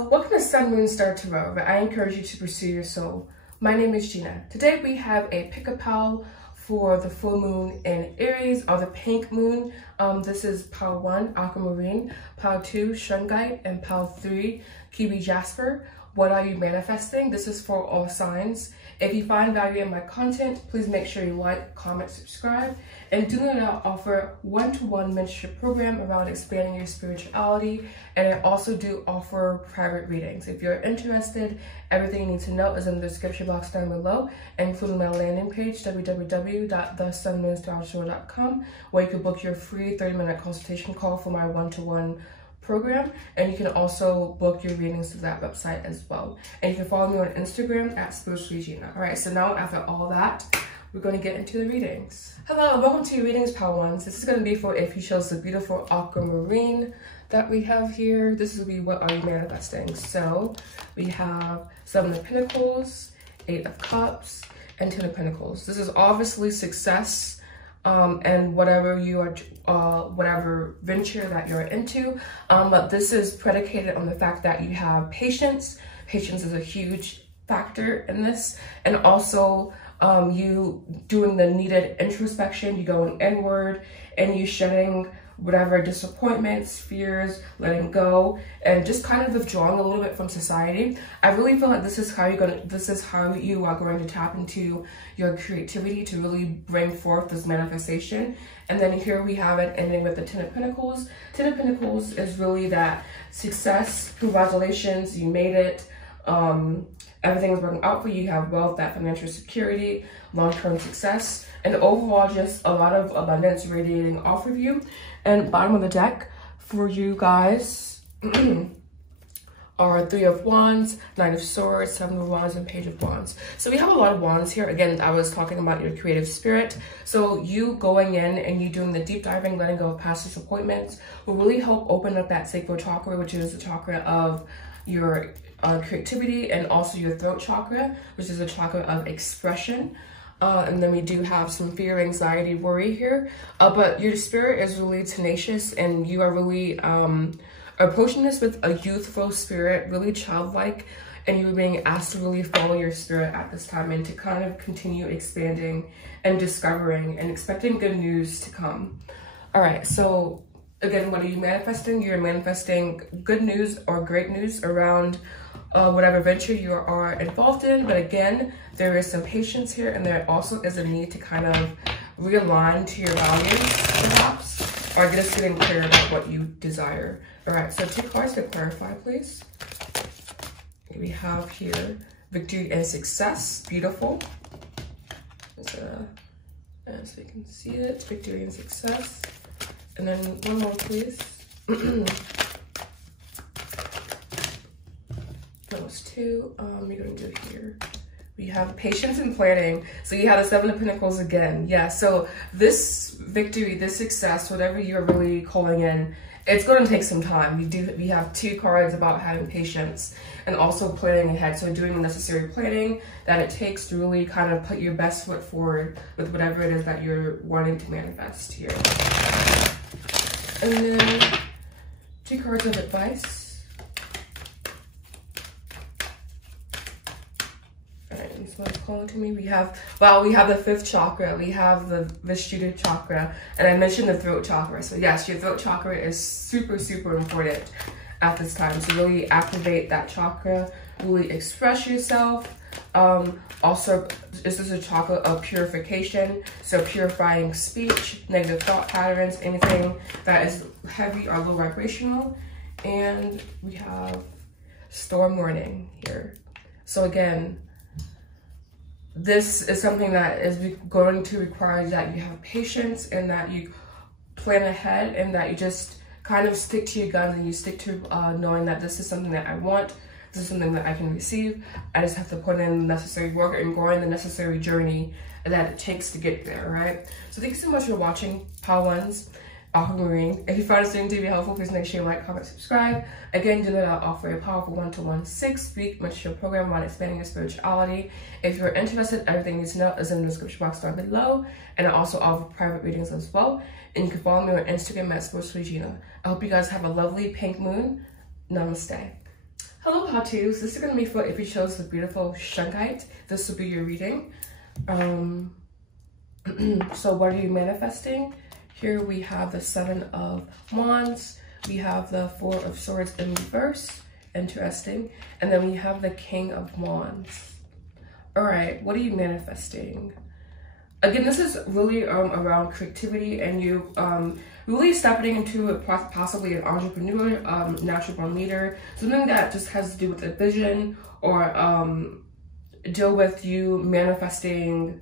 Hello, welcome to Sun, Moon, Star Tarot, where I encourage you to pursue your soul. My name is Gina. Today we have a pick-a-pal for the full moon in Aries, or the pink moon. This is pile 1, Aquamarine, pile 2, Shungite, and pile 3, Kiwi, Jasper. What are you manifesting? This is for all signs. If you find value in my content, please make sure you like, comment, subscribe, and do not offer one-to-one mentorship program around expanding your spirituality. And I also do offer private readings. If you're interested, everything you need to know is in the description box down below, including my landing page, www.thesunmoonstarshore.com, where you can book your free 30-minute consultation call for my one-to-one program, and you can also book your readings through that website as well. And you can follow me on Instagram at spirituallygina. All right, so now after all that, we're going to get into the readings. Hello, welcome to your readings, pile 1s. This is going to be for if you chose the beautiful aquamarine that we have here. This will be what are you manifesting. So we have 7 of Pentacles, 8 of Cups, and 10 of Pentacles. This is obviously success and whatever you are, whatever venture that you're into, but this is predicated on the fact that you have patience. Patience is a huge factor in this, and also you doing the needed introspection, you going inward, and you shedding whatever disappointments, fears, letting go, and just kind of withdrawing a little bit from society. I really feel like this is how you are going to tap into your creativity to really bring forth this manifestation. And then here we have it ending with the 10 of Pentacles. 10 of Pentacles is really that success, congratulations, you made it. Everything is working out for you. You have wealth, that financial security, long-term success, and overall just a lot of abundance radiating off of you. And bottom of the deck for you guys are 3 of Wands, 9 of Swords, 7 of Wands, and Page of Wands. So we have a lot of wands here. Again, I was talking about your creative spirit. So you going in and you doing the deep diving, letting go of past disappointments will really help open up that sacral chakra, which is the chakra of your creativity, and also your throat chakra, which is a chakra of expression. And then we do have some fear, anxiety, worry here. But your spirit is really tenacious, and you are really approaching this with a youthful spirit, really childlike, and you're being asked to really follow your spirit at this time and to kind of continue expanding and discovering and expecting good news to come. All right, so again, what are you manifesting? You're manifesting good news or great news around whatever venture you are involved in. But again, there is some patience here, and there also is a need to kind of realign to your values, perhaps, or just getting clear about what you desire. All right, so 2 cards to clarify, please. We have here victory and success. Beautiful. So you can see it, victory and success. And then one more, please. Those 2. We're going to do here. We have patience and planning. So you have the 7 of Pentacles again. Yeah, so this victory, this success, whatever you're really calling in, it's going to take some time. We have 2 cards about having patience and also planning ahead. So doing the necessary planning that it takes to really kind of put your best foot forward with whatever it is that you're wanting to manifest here. And then 2 cards of advice. What's calling to me? We have the 5th chakra, we have the Vishuddha chakra, and I mentioned the throat chakra. So yes, your throat chakra is super, super important at this time. So really activate that chakra, really express yourself. Also, this is a chakra of purification, so purifying speech, negative thought patterns, anything that is heavy or low vibrational. And we have storm warning here. So again, this is something that is going to require that you have patience, and that you plan ahead, and that you just kind of stick to your guns, and you stick to knowing that this is something that I want, this is something that I can receive. I just have to put in the necessary work and go on the necessary journey that it takes to get there, right? So thank you so much for watching, pile 1s. Aquamarine. If you find this video to be helpful, please make sure you like, comment, subscribe. Again, do not offer a powerful one-to-one 6-week mentorship program on expanding your spirituality. If you're interested, everything you need to know is in the description box down below, and I also offer private readings as well. And you can follow me on Instagram at spirituallygina. I hope you guys have a lovely pink moon. Namaste. Hello, Patus. This is going to be for if you chose the beautiful Shungite. This will be your reading. So what are you manifesting? Here we have the 7 of Wands. We have the 4 of Swords in reverse. Interesting. And then we have the King of Wands. All right, what are you manifesting? Again, this is really around creativity and you really stepping into possibly an entrepreneur, natural born leader, something that just has to do with a vision or deal with you manifesting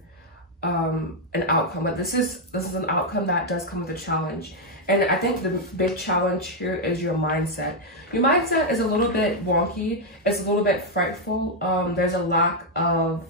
an outcome. But this is an outcome that does come with a challenge. And I think the big challenge here is your mindset. Your mindset is a little bit wonky. It's a little bit frightful. There's a lack of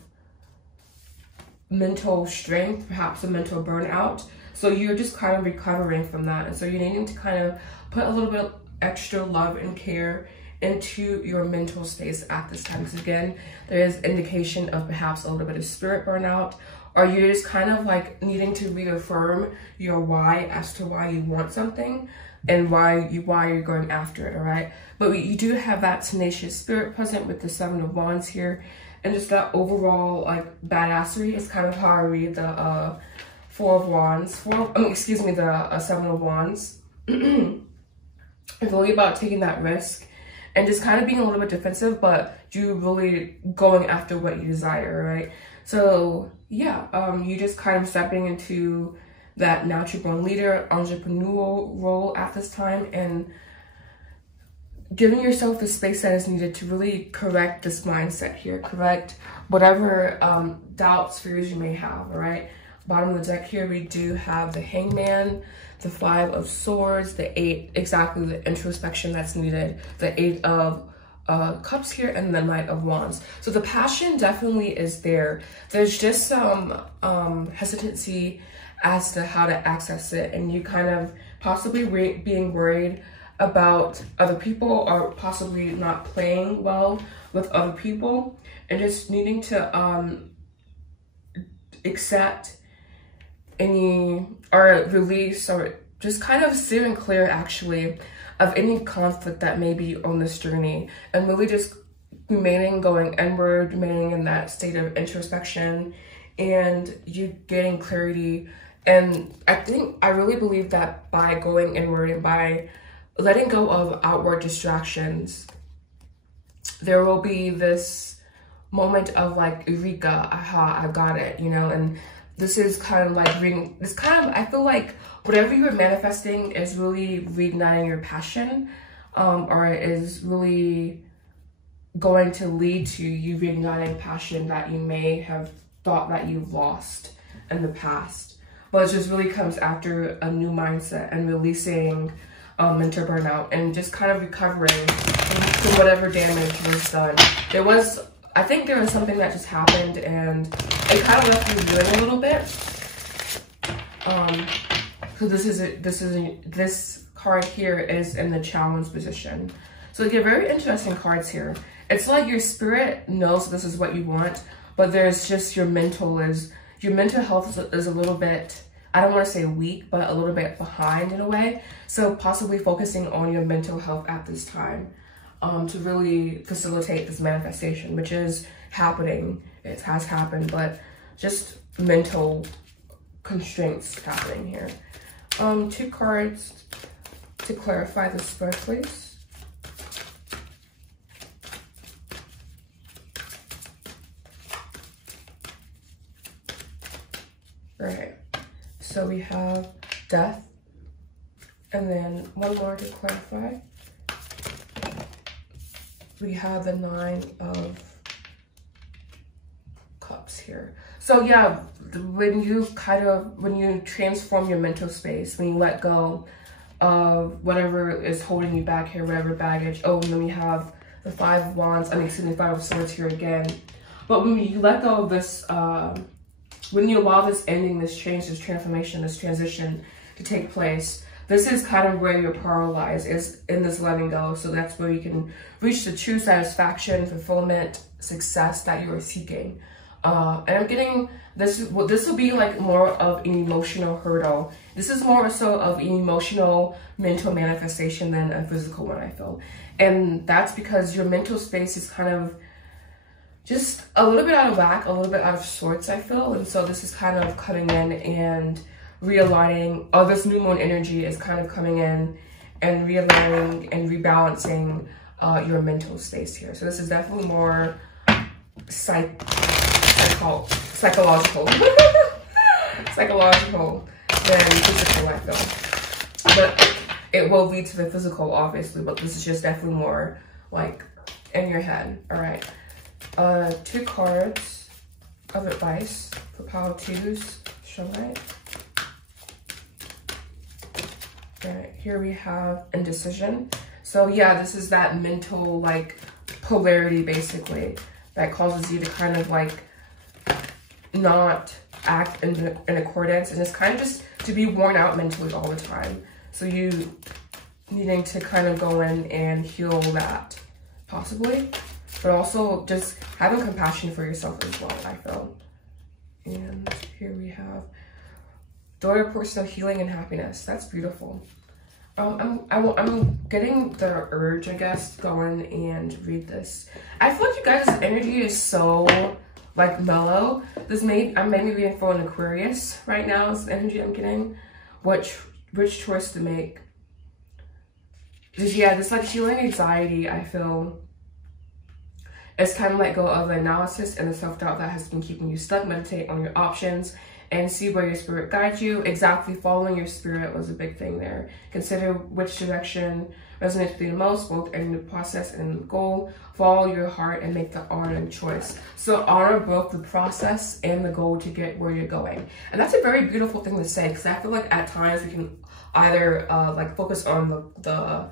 mental strength, perhaps a mental burnout. So you're just kind of recovering from that. And so you're needing to kind of put a little bit of extra love and care into your mental space at this time. Because again, there is indication of perhaps a little bit of spirit burnout, or you're just kind of like needing to reaffirm your why as to why you want something and why you're going after it, all right? But you do have that tenacious spirit present with the 7 of Wands here. And just that overall like badassery is kind of how I read the 4 of Wands. The 7 of Wands. It's really about taking that risk and just kind of being a little bit defensive, but you really going after what you desire, right? So yeah, you just kind of stepping into that natural born leader, entrepreneurial role at this time and giving yourself the space that is needed to really correct this mindset here, correct whatever doubts, fears you may have, all right? Bottom of the deck here, we do have the Hangman, the 5 of Swords, the 8, exactly the introspection that's needed, the 8 of Cups here, and the Knight of Wands. So the passion definitely is there. There's just some hesitancy as to how to access it, and you kind of possibly being worried about other people or possibly not playing well with other people and just needing to accept any or release or just kind of steering clear actually of any conflict that may be on this journey and really just going inward, remaining in that state of introspection and you getting clarity. And I really believe that by going inward and by letting go of outward distractions, there will be this moment of like, eureka, aha, I got it, you know? And this is kind of like I feel like whatever you're manifesting is really reigniting your passion, or is really going to lead to you reigniting passion that you may have thought that you've lost in the past. But it just really comes after a new mindset and releasing mental burnout and just kind of recovering from whatever damage was done. I think there was something that just happened and it kind of left you feeling a little bit. Because this card here is in the challenge position. So you get very interesting cards here. It's like your spirit knows this is what you want, but there's just your mental health is a little bit, I don't want to say weak, but a little bit behind in a way. So possibly focusing on your mental health at this time to really facilitate this manifestation, which is happening. It has happened, but just mental constraints happening here. 2 cards to clarify this spread, please. Right. So we have Death, and then one more to clarify. We have the 9 of Cups here. So yeah, when you transform your mental space, when you let go of whatever is holding you back here, whatever baggage. Oh, and then we have the 5 of Wands, 5 of Swords here again. But when you let go of this, when you allow this ending, this change, this transformation, this transition to take place, this is kind of where your power lies, is in this letting go. So that's where you can reach the true satisfaction, fulfillment, success that you are seeking. And I'm getting this will be like more of an emotional hurdle. This is more so of an emotional mental manifestation than a physical one, I feel. And that's because your mental space is kind of just a little bit out of whack, a little bit out of sorts, I feel. And so this is kind of coming in and realigning. This new moon energy is kind of coming in and realigning and rebalancing your mental space here. So this is definitely more psychological psychological than physical, I feel. But it will lead to the physical, obviously, but this is just definitely more like in your head. All right, 2 cards of advice for Power 2s, Shungite. All right, here we have indecision. So yeah, this is that mental like polarity basically that causes you to kind of like not act in accordance, and it's kind of just to be worn out mentally all the time. So you needing to kind of go in and heal that possibly, but also just having compassion for yourself as well, I feel. And here we have door to personal healing and happiness. That's beautiful. I'm getting the urge, I guess, to go in and read this. I feel like you guys' energy is so like mellow. I'm maybe reading for an Aquarius right now. Is the energy I'm getting. Which choice to make? Yeah, this like healing anxiety, I feel. It's kind of let go of the analysis and the self-doubt that has been keeping you stuck. Meditate on your options and see where your spirit guides you. Exactly, following your spirit was a big thing there. Consider which direction resonates with you the most, both in the process and the goal. Follow your heart and make the honoring choice. So honor both the process and the goal to get where you're going. And that's a very beautiful thing to say, because I feel like at times we can either like focus on the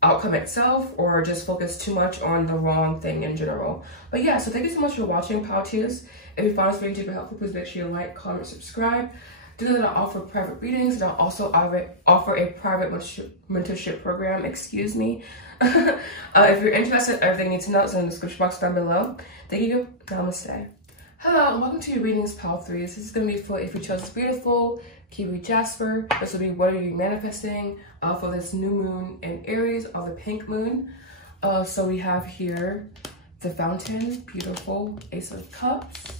outcome itself or just focus too much on the wrong thing in general. But yeah, so thank you so much for watching, Power 2s. If you found this video super helpful, please make sure you like, comment, subscribe. Do that, I'll offer private readings, and I'll also offer a private mentorship program, excuse me. If you're interested, everything you need to know is in the description box down below. Thank you, Namaste. Hello, and welcome to your readings, Power 3s. This is going to be for if you chose beautiful, Kiwi, Jasper. This will be what are you manifesting for this new moon in Aries, or the pink moon. So we have here the Fountain, beautiful, Ace of Cups,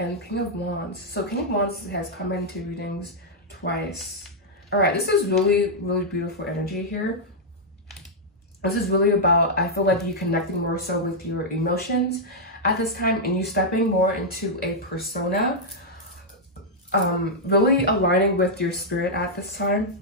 and King of Wands. So King of Wands has come into readings twice. All right, this is really, really beautiful energy here. This is really about, I feel like you connecting more so with your emotions at this time, and you stepping more into a persona, really aligning with your spirit at this time.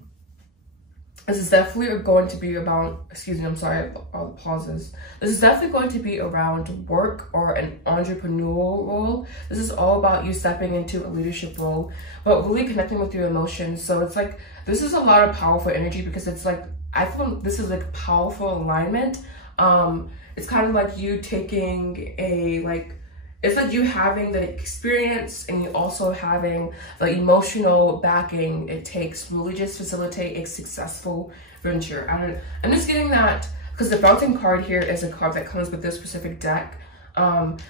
This is definitely going to be about, excuse me, I'm sorry, all the pauses. This is definitely going to be around work or an entrepreneurial role. This is all about you stepping into a leadership role, but really connecting with your emotions. So it's like, this is a lot of powerful energy, because it's like, I feel this is like powerful alignment. It's kind of like you taking it's like you having the experience and you also having the emotional backing it takes really just facilitate a successful venture. I'm just getting that because the Fountain card here is a card that comes with this specific deck.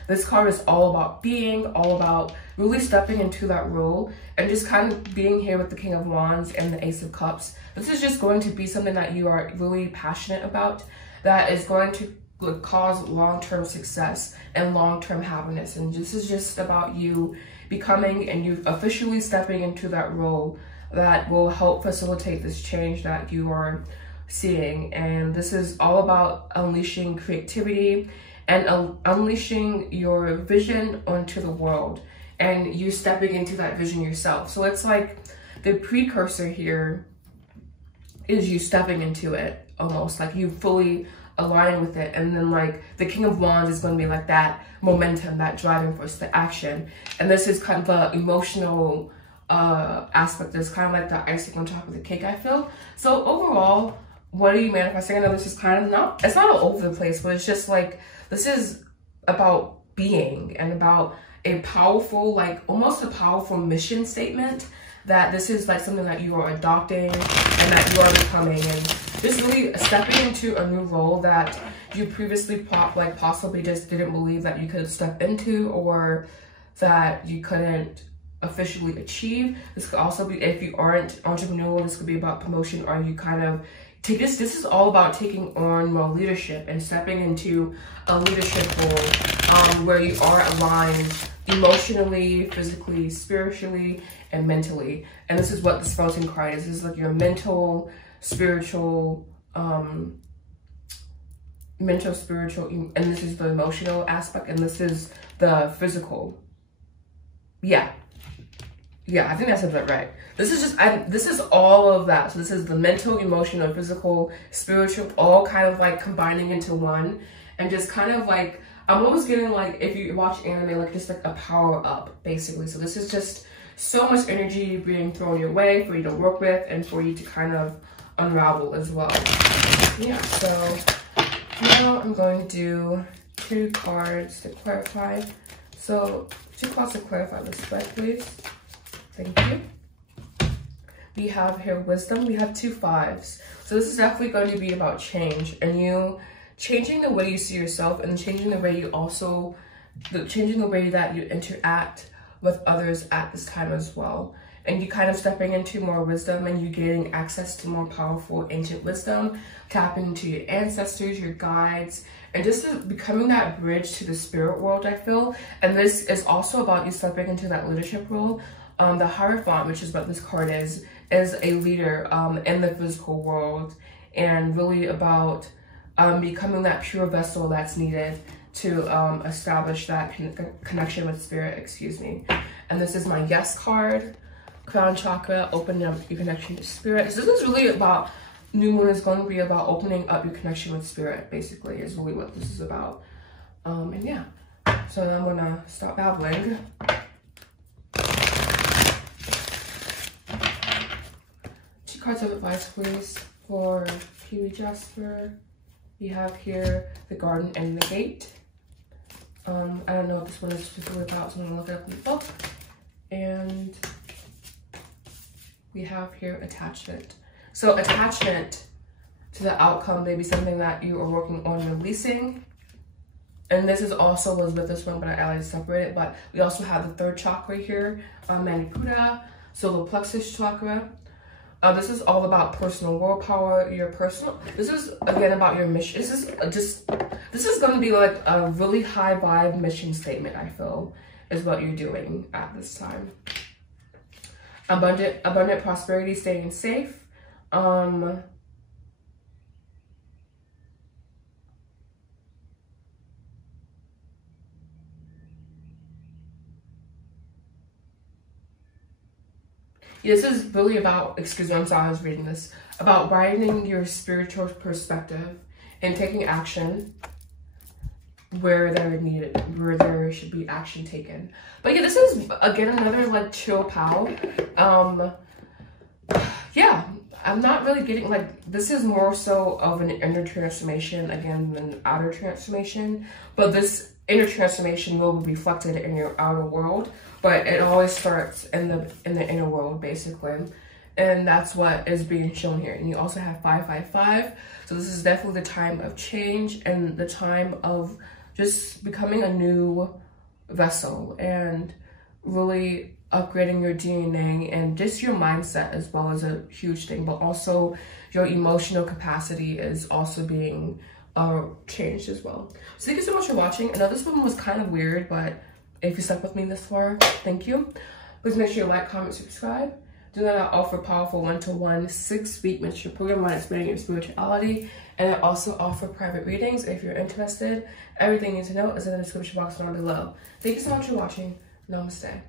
This card is all about all about really stepping into that role and just kind of being here with the King of Wands and the Ace of Cups. This is just going to be something that you are really passionate about, that is going to cause long-term success and long-term happiness. And this is just about you becoming and you officially stepping into that role that will help facilitate this change that you are seeing. And this is all about unleashing creativity and unleashing your vision onto the world, and you stepping into that vision yourself. So it's like the precursor here is you stepping into it, almost like you fully aligning with it, and then like the King of Wands is going to be like that momentum, that driving force, the action. And this is kind of the emotional aspect. It's kind of like the icing on top of the cake, I feel. So overall, what are you manifesting? I know this is kind of it's not all over the place, but it's just like, this is about being and about a powerful, like almost a powerful mission statement, that this is like something that you are adopting and that you are becoming, and just really stepping into a new role that you previously possibly just didn't believe that you could step into, or that you couldn't officially achieve. This could also be, if you aren't entrepreneurial, this could be about promotion, or you kind of take this is all about taking on more leadership and stepping into a leadership role where you are aligned emotionally, physically, spiritually, and mentally. And this is what this fountain card is. This is like your mental, spiritual, and this is the emotional aspect, and this is the physical. Yeah, I think I said that right. This is just, this is all of that. So this is the mental, emotional, physical, spiritual, all kind of like combining into one. And just kind of like, I'm almost getting like, if you watch anime, like just like a power up, basically. So this is just so much energy being thrown your way for you to work with and for you to kind of unravel as well. Yeah, so now I'm going to do 2 cards to clarify. So 2 cards to clarify this spread, please. Thank you. We have here wisdom. We have 2 5s. So this is definitely going to be about change, and you changing the way you see yourself, and changing the way you also, changing the way that you interact with others at this time as well. And you kind of stepping into more wisdom, and you getting access to more powerful ancient wisdom, tapping into your ancestors, your guides, and just becoming that bridge to the spirit world, I feel. And this is also about you stepping into that leadership role. The Hierophant, which is what this card is a leader in the physical world, and really about becoming that pure vessel that's needed to establish that connection with spirit, excuse me. And this is my yes card, crown chakra, opening up your connection to spirit. So this is really about, new moon is going to be about opening up your connection with spirit, basically, is really what this is about. And yeah, so now I'm gonna stop babbling. 2 cards of advice, please, for Kiwi Jasper. We have here the garden and the gate. I don't know what this one is specifically about, so I'm gonna look it up in the book. And we have here attachment. So attachment to the outcome may be something that you are working on releasing. And this is also was with this one, but I like to separate it. But we also have the 3rd chakra here, Manipura, solar plexus chakra. This is all about personal willpower, your personal, this is again about your mission. This is going to be like a really high vibe mission statement, I feel, is what you're doing at this time. Abundant prosperity, staying safe. This is really about, excuse me, I'm sorry, I was reading this, about widening your spiritual perspective and taking action where there should be action taken. But yeah, this is again another like chill pal. Yeah, I'm not really getting like, this is more so of an inner transformation again than outer transformation, but this inner transformation will be reflected in your outer world, but it always starts in the inner world, basically. And that's what is being shown here. And you also have 555. So this is definitely the time of change and the time of just becoming a new vessel and really upgrading your DNA, and just your mindset as well as a huge thing, but also your emotional capacity is also being changed as well. So thank you so much for watching. I know this one was kind of weird, but if you stuck with me this far, thank you. Please make sure you like, comment, subscribe. Do that, I offer powerful 1-to-1 6-week mentorship program on expanding your spirituality, and I also offer private readings if you're interested. Everything you need to know is in the description box down below. Thank you so much for watching. Namaste.